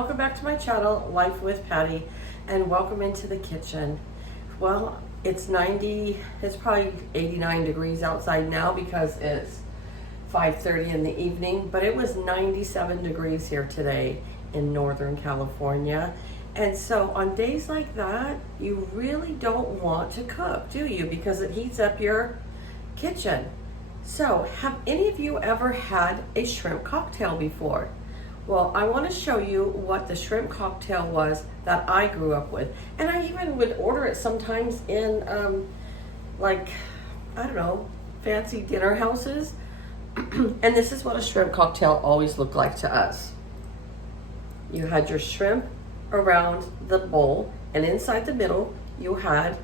welcome back to my channel, Life with Patty, and welcome into the kitchen. Well, it's probably 89 degrees outside now because it's 5:30 in the evening, but it was 97 degrees here today in Northern California. And so on days like that, you really don't want to cook, do you? Because it heats up your kitchen. So, have any of you ever had a shrimp cocktail before? Well, I want to show you what the shrimp cocktail was that I grew up with. And I even would order it sometimes in, I don't know, fancy dinner houses. And this is what a shrimp cocktail always looked like to us. You had your shrimp around the bowl, and inside the middle, you had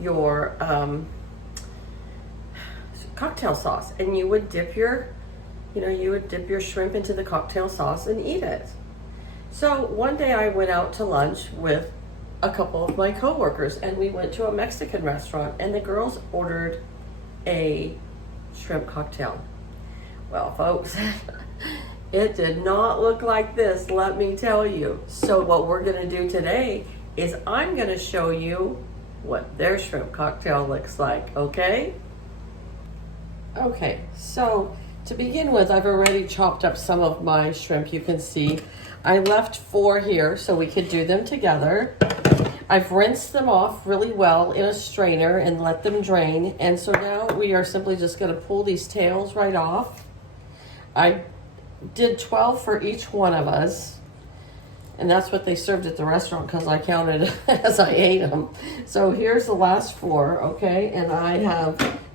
your cocktail sauce, and you would dip your shrimp into the cocktail sauce and eat it. So one day I went out to lunch with a couple of my coworkers, and we went to a Mexican restaurant, and the girls ordered a shrimp cocktail. Well, folks, it did not look like this, let me tell you. So what we're gonna do today is I'm gonna show you what their shrimp cocktail looks like, okay? Okay, so to begin with, I've already chopped up some of my shrimp. You can see I left 4 here so we could do them together. I've rinsed them off really well in a strainer and let them drain. And so now we are simply just going to pull these tails right off. I did 12 for each one of us. And that's what they served at the restaurant because I counted as I ate them. So here's the last 4, okay? And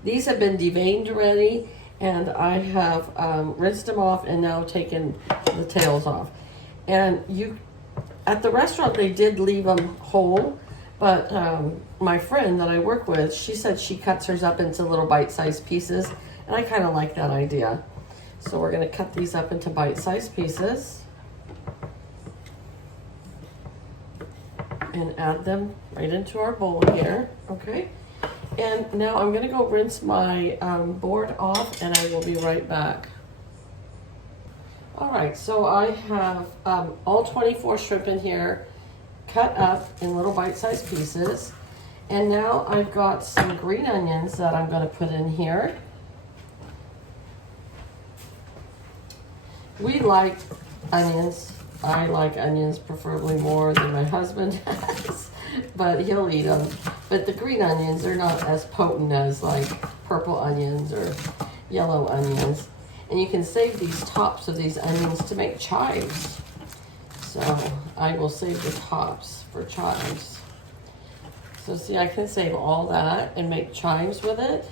these have been deveined already. And I have rinsed them off and now taken the tails off. And at the restaurant, they did leave them whole, but my friend that I work with, she said she cuts hers up into little bite-sized pieces, and I kind of like that idea. So we're going to cut these up into bite-sized pieces and add them right into our bowl here, okay? And now I'm going to go rinse my board off, and I will be right back. All right, so I have all 24 shrimp in here, cut up in little bite-sized pieces. And now I've got some green onions that I'm going to put in here. We like onions. I like onions preferably more than my husband does, but he'll eat them. But the green onions are not as potent as like purple onions or yellow onions. And you can save these tops of these onions to make chives. So I will save the tops for chives. So see, I can save all that and make chives with it.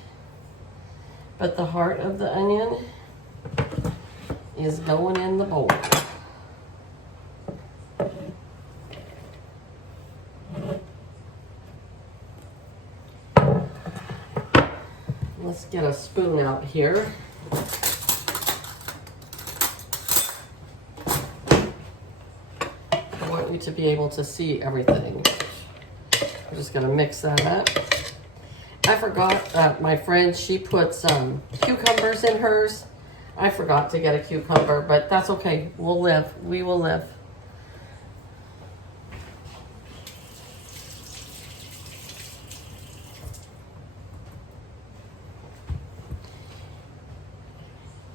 But the heart of the onion is going in the bowl. Let's get a spoon out here. I want you to be able to see everything. I'm just gonna mix that up. I forgot, my friend, she put some cucumbers in hers. I forgot to get a cucumber, but that's okay. We'll live, we will live.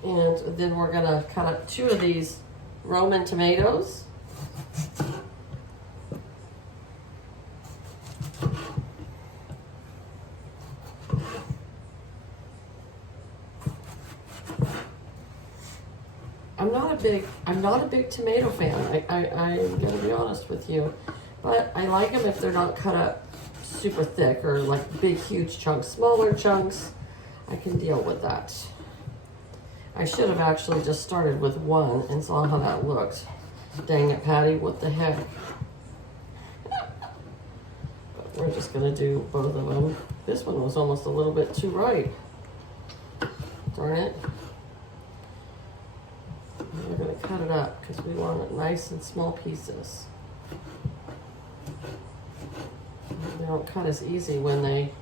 And then we're gonna cut up 2 of these Roman tomatoes. I'm not a big tomato fan. I'm gonna be honest with you, but I like them if they're not cut up super thick or like big, huge chunks. Smaller chunks, I can deal with that. I should have actually just started with 1 and saw how that looked. Dang it, Patty, what the heck? But we're just gonna do both of them. This one was almost a little bit too ripe. Darn it. We're gonna cut it up because we want it nice and small pieces. They don't cut as easy when they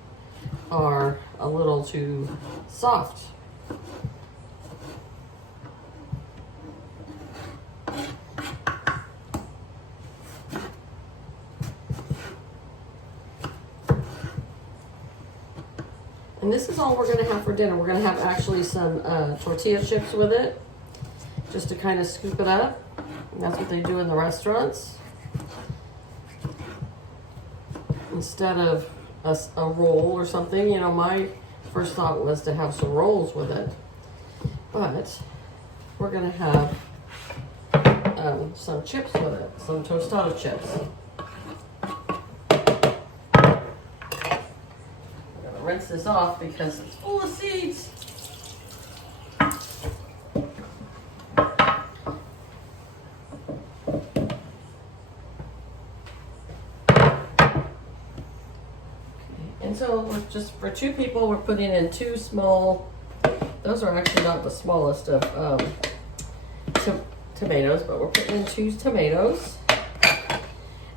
are a little too soft. And this is all we're gonna have for dinner. We're gonna have actually some tortilla chips with it, just to kind of scoop it up. And that's what they do in the restaurants. Instead of a roll or something, you know, my first thought was to have some rolls with it. But we're gonna have some chips with it, some tostada chips. I'm gonna rinse this off because it's full of seeds. And so we're just for 2 people, we're putting in 2 small, those are actually not the smallest of tomatoes, but we're putting in 2 tomatoes.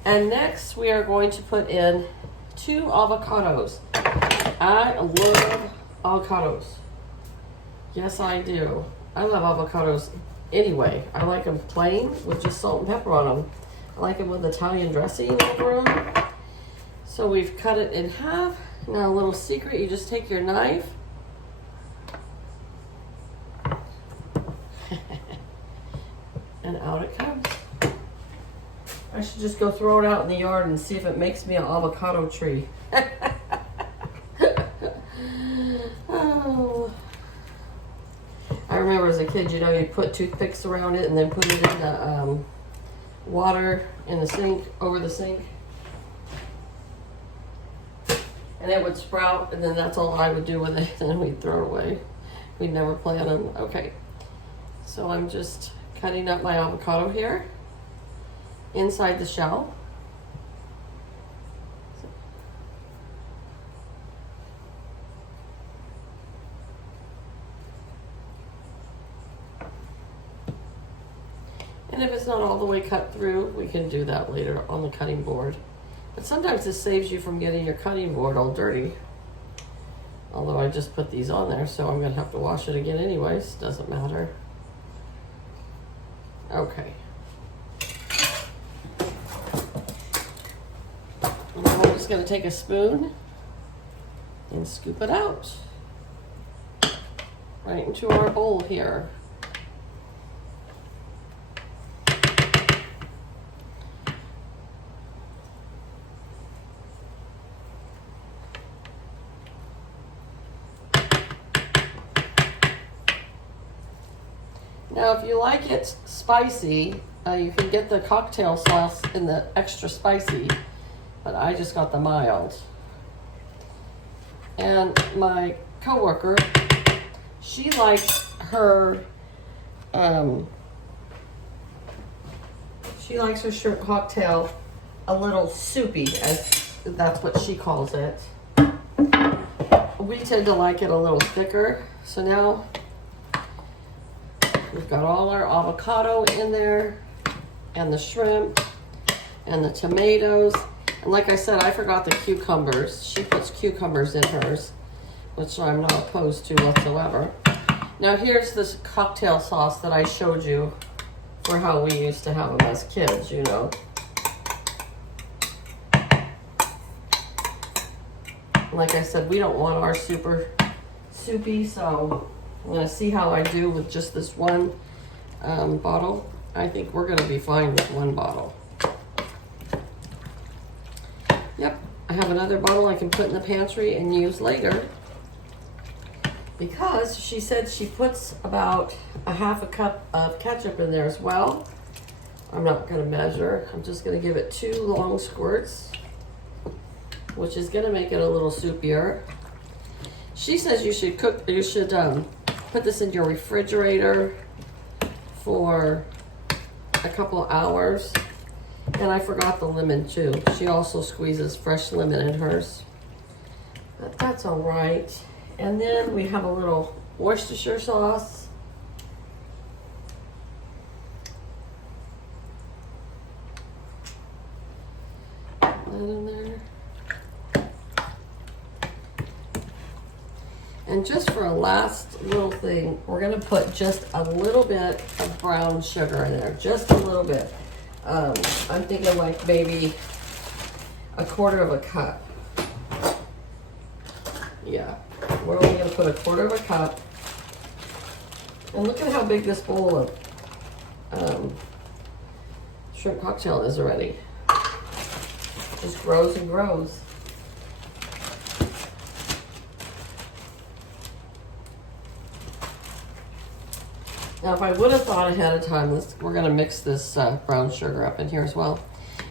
And next we are going to put in 2 avocados. I love avocados. Yes, I do. I love avocados anyway. I like them plain with just salt and pepper on them. I like them with Italian dressing over them. So we've cut it in half. Now a little secret, you just take your knife and out it comes. I should just go throw it out in the yard and see if it makes me an avocado tree. Oh. I remember as a kid, you know, you'd put toothpicks around it and then put it in the water in the sink, over the sink. And it would sprout, and then that's all I would do with it, and then we'd throw it away. We'd never plant them. Okay, so I'm just cutting up my avocado here, inside the shell. And if it's not all the way cut through, we can do that later on the cutting board. But sometimes this saves you from getting your cutting board all dirty. Although I just put these on there, so I'm gonna have to wash it again anyways. Doesn't matter. Okay. Now I'm just gonna take a spoon and scoop it out. Right into our bowl here. Now, if you like it spicy, you can get the cocktail sauce in the extra spicy, but I just got the mild. And my coworker, she likes her, shrimp cocktail a little soupy, as that's what she calls it. We tend to like it a little thicker, so now we've got all our avocado in there, and the shrimp, and the tomatoes. And like I said, I forgot the cucumbers. She puts cucumbers in hers, which I'm not opposed to whatsoever. Now here's this cocktail sauce that I showed you for how we used to have them as kids, you know. Like I said, we don't want our super soupy, so I'm gonna see how I do with just this one bottle. I think we're gonna be fine with one bottle. Yep, I have another bottle I can put in the pantry and use later, because she said she puts about a half a cup of ketchup in there as well. I'm not gonna measure. I'm just gonna give it 2 long squirts, which is gonna make it a little soupier. She says you should put this in your refrigerator for a couple hours. And I forgot the lemon too. She also squeezes fresh lemon in hers, but that's all right. And then we have a little Worcestershire sauce. Put that in there. And just for a last little thing, we're gonna put just a little bit of brown sugar in there, just a little bit. I'm thinking like maybe 1/4 of a cup. Yeah, we're only gonna put a quarter of a cup. And look at how big this bowl of shrimp cocktail is already. Just grows and grows. Now, if I would have thought ahead of time, we're going to mix this brown sugar up in here as well.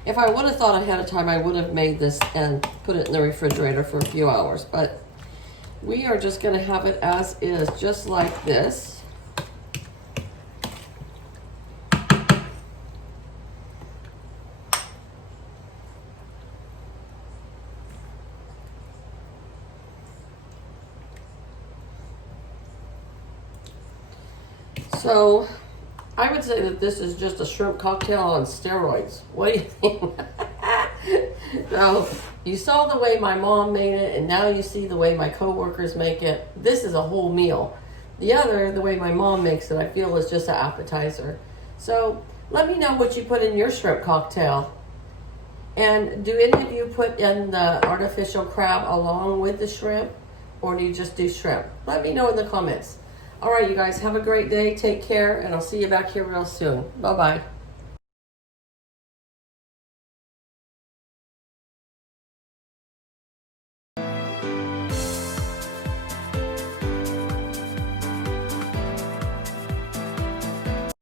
If I would have thought ahead of time, I would have made this and put it in the refrigerator for a few hours. But we are just going to have it as is, just like this. So, I would say that this is just a shrimp cocktail on steroids. What do you think? So, you saw the way my mom made it, and now you see the way my coworkers make it. This is a whole meal. The other, the way my mom makes it, I feel is just an appetizer. So, let me know what you put in your shrimp cocktail. And do any of you put in the artificial crab along with the shrimp? Or do you just do shrimp? Let me know in the comments. All right, you guys, have a great day. Take care, and I'll see you back here real soon. Bye-bye.